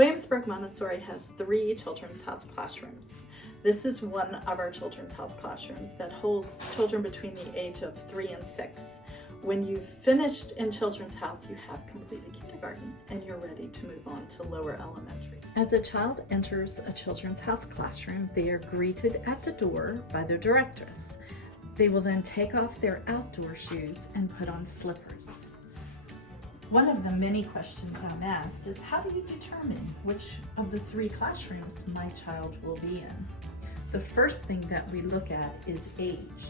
Williamsburg Montessori has 3 Children's House classrooms. This is one of our Children's House classrooms that holds children between the age of 3 and 6. When you've finished in Children's House, you have completed kindergarten and you're ready to move on to lower elementary. As a child enters a Children's House classroom, they are greeted at the door by their directress. They will then take off their outdoor shoes and put on slippers. One of the many questions I'm asked is, how do you determine which of the 3 classrooms my child will be in? The first thing that we look at is age.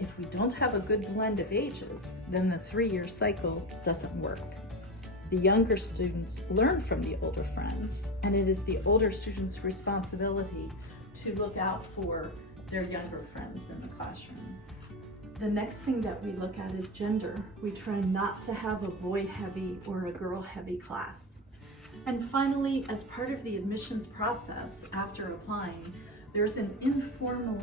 If we don't have a good blend of ages, then the 3-year cycle doesn't work. The younger students learn from the older friends, and it is the older students' responsibility to look out for their younger friends in the classroom. The next thing that we look at is gender. We try not to have a boy-heavy or a girl-heavy class. And finally, as part of the admissions process, after applying, there's an informal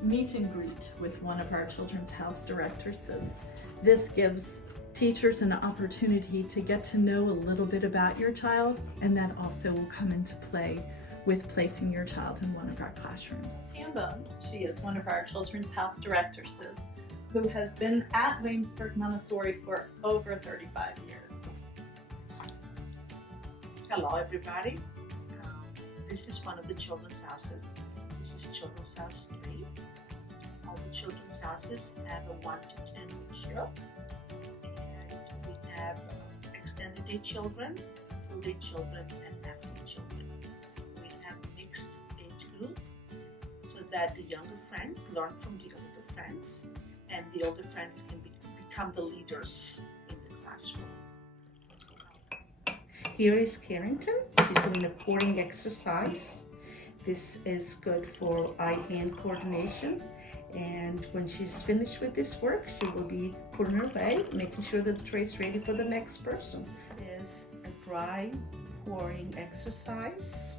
meet and greet with one of our Children's House directresses. This gives teachers an opportunity to get to know a little bit about your child, and that also will come into play with placing your child in one of our classrooms. Sambone, she is one of our Children's House directresses who has been at Williamsburg Montessori for over 35 years. Hello everybody, this is one of the Children's Houses. This is Children's House 3. All the Children's Houses have a 1 to 10 ratio, and we have extended day children, full day children, and half day children. We have a mixed age group so that the younger friends learn from the older friends, and the older friends can become the leaders in the classroom. Here is Carrington. She's doing a pouring exercise. This is good for eye-hand coordination. And when she's finished with this work, she will be putting her away, making sure that the tray is ready for the next person. This is a dry pouring exercise.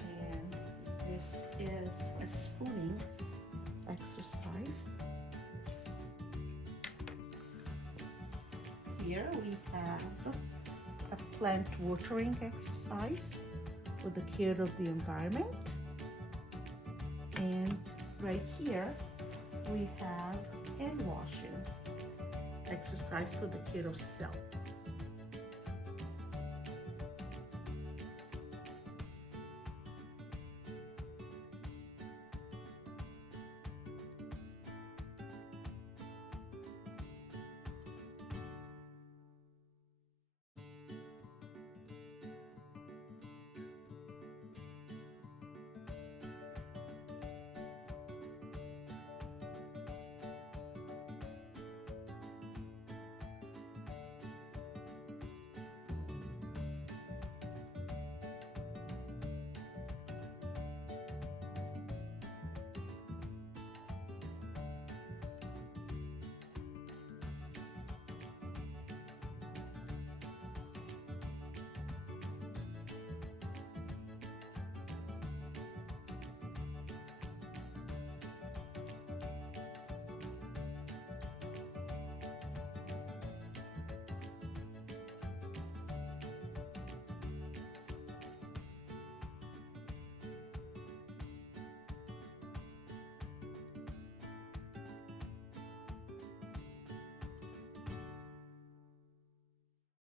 And this is a spooning exercise. Here we have a plant watering exercise for the care of the environment. And right here we have hand washing exercise for the care of self.